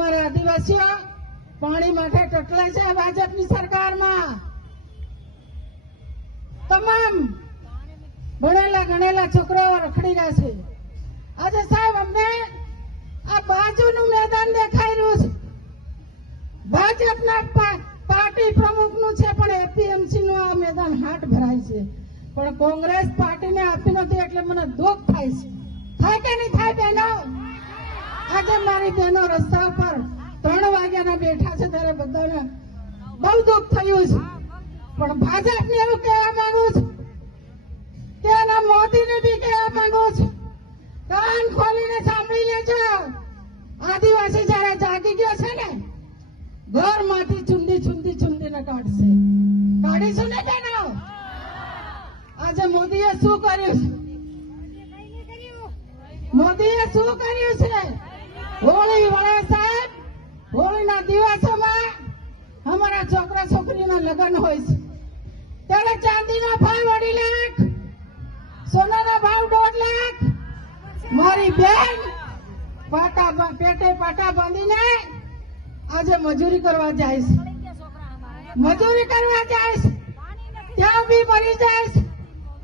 અમારા આદિવાસીઓ, પાણી માટે ટટલે છે ભાજપની સરકારમાં. તમામ ભણેલા ગણેલા છોકરાઓ રખડી રહ્યા છે. આજે સાહેબ અમને આ બાજુનું મેદાન દેખાઈ રહ્યું છે. ભાજપના પાર્ટી પ્રમુખનું છે, પણ એપીએમસી નું આ મેદાન હાટ ભરાય છે. પણ કોંગ્રેસ પાર્ટીને આપી નથી એટલે મને દુઃખ થાય છે. થાય કે નહીં થાય બહેનો આજે મારી બહેનો રસ્તા ઉપર ત્રણ વાગ્યાના બેઠા છે ત્યારે બધાને બહુ દુઃખ થયું છે. પણ ભાજપને એવું કહેવા માંગુ છું કે એના મોદીને બી કહેવા માંગુ છું. કાન ખોલીને સાંભળી લેજો. આદિવાસી જયારે જાગી ગયો છે ને, ઘરમાંથી ચુંદી ચુંદી ચુંદીને કાઢશે. કાઢીશું ને બેનો? આજે મોદીએ શું કર્યું છે? મોદીએ શું કર્યું છે? હોળી વડા સાહેબ, હોળીના દિવસોમાં અમારા છોકરા છોકરીના લગ્ન હોય છે. ત્યારે ચાંદીનો ભાવ અઢી લાખ સોનાનો ભાવ દોઢ લાખ, મારી બેન પાટા પેટે પાટા બાંધીને આજે મજૂરી કરવા જાય મજૂરી કરવા જાય ત્યાં બી મરી જાય છે.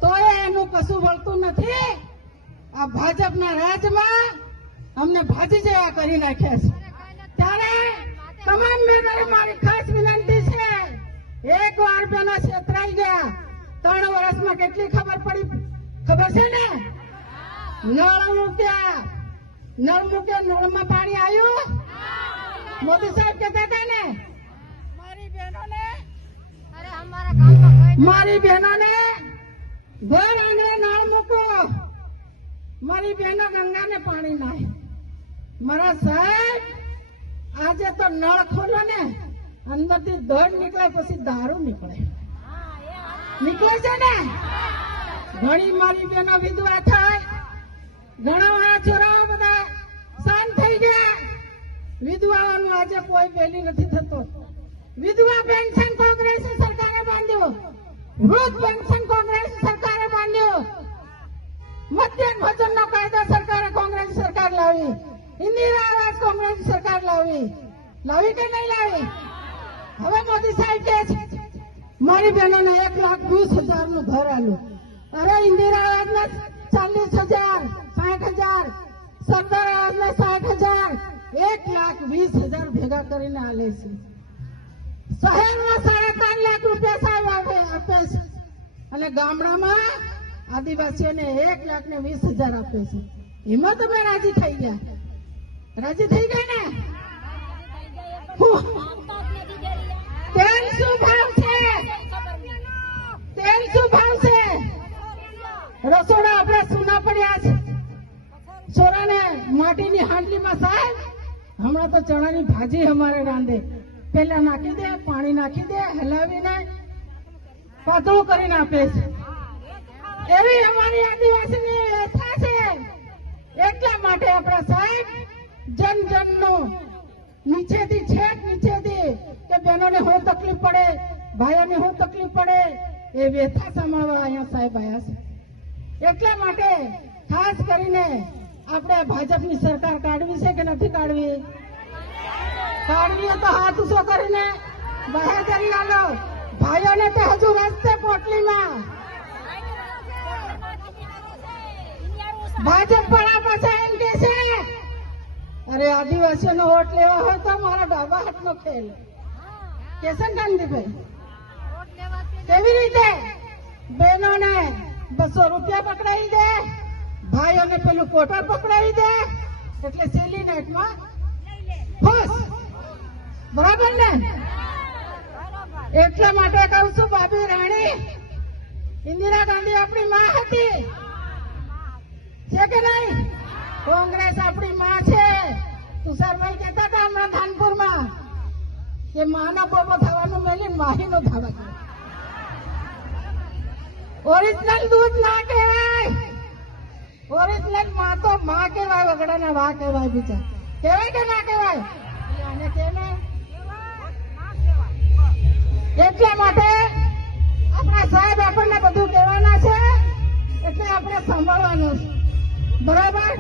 તોય એનું કશું વળતું નથી. આ ભાજપના રાજમાં અમને ભાજી જેવા કરી નાખ્યા છે. ત્યારે તમામ મેળવે મારી ખાસ વિનંતી છે. એક વાર પેલા છેતરાઈ ગયા. ત્રણ વર્ષમાં કેટલી ખબર પડી? ખબર છે ને? નળ મૂક્યા. નળ મૂક્યા નળમાં પાણી આવ્યું? મોદી સાહેબ કહેતા હતા ને મારી બહેનોને મારી બહેનોને ઘર આંગણે નળ મૂકો. મારી બહેનો ગંગાને પાણી નાય મારા સાહેબ, આજે તો નળ ખોલો ને, અંદરથી દળ નીકળે પછી દારૂ નીકળે. નીકળે છે ને? ઘણી મારી બેનો વિધવા થાય. ઘણા મારા છોરા બધા શાંત થઈ ગયા. વિધવાઓનું આજે કોઈ વેલી નથી થતો. વિધવા પેન્શન કોંગ્રેસ સરકારે બાંધ્યો. વૃદ્ધ પેન્શન કોંગ્રેસ સરકારે બાંધ્યો. મધ્યાહન ભોજનનો કાયદો સરકારે કોંગ્રેસ સરકાર લાવી. ઇન્દિરા કોંગ્રેસ સરકાર લાવી. લાવી કે નહીં લાવી? હવે મોદી સાહેબ કે છે, મારી બહેનોને એક લાખ વીસ હજારનું ઘર આલ્યું અરે ઇન્દિરા આવાસના ચાલીસ હજાર, સાઠ હજાર, સરદાર આવાજને સાઠ હજાર, એક લાખ વીસ હજાર ભેગા કરીને આલે છે. શહેરમાં સાડા ત્રણ લાખ રૂપિયા સાહેબ આપે આપે છે. અને ગામડામાં આદિવાસીઓને એક લાખ ને વીસ હજાર આપે છે. એમાં તમે રાજી થઈ ગયા. રાજી થઈ ગઈ ને? તેલ શું ભાવ છે? તેલ શું ભાવ છે? રસોડા આપણે સુના પડ્યા છે. છોરાને માટીની હાંડલીમાં સાહેબ હમણાં તો ચણાની ભાજી અમારે રાંધે. પેલા નાખી દે, પાણી નાખી દે, હલાવીને પાતળું કરીને આપે છે. એવી અમારી આદિવાસીની વ્યવસ્થા છે. એટલા માટે આપણા સાહેબ જન જનનો નીચેથી છેક નીચેથી કે બહેનોને હું તકલીફ પડે ભાઈઓને હું તકલીફ પડે એ વ્યથા સમાવવા અહીંયા સાહેબ આવ્યા છે. એટલા માટે ખાસ કરીને આપણે ભાજપની સરકાર કાઢવી છે કે નથી કાઢવી? કાઢવી તો હાથ ઉછો કરીને બહાદરી આલો. ભાઈઓને તો હજુ રસ્તે પોટલીમાં. ભાજપ પણ પાસે એમ કે છે. અરે આદિવાસીઓનો વોટ લેવા હોય તો મારા ડાબા હાથનો ખેલ. કેશન ગાંધીભાઈ, કેવી રીતે? બહેનોને બસો રૂપિયા પકડાવી દે, ભાઈઓને પેલું કોટર પકડાવી દે, એટલે સેલી નાઇટમાં ખુશ. બરાબર ને? એટલા માટે કહું છું, બાબી રાણી, ઇન્દિરા ગાંધી આપણી માં હતી. છે કે નહીં? કોંગ્રેસ તુષારભાઈ કહેતા હતા હમણાં ધાનપુરમાં કે માનો બોબો થવાનું મેલી માહીનો થવા જોઈએ ઓરિજિનલ દૂધ ના કહેવાય. ઓરિજિનલમાં તો માં કહેવાય, વગડાને વા કહેવાય બીજા. કહેવાય કે ના કહેવાય? અને કે એટલા માટે આપણા સાહેબ આપણને બધું કહેવાના છે, એટલે આપણે સાંભળવાનું છે. બરાબર?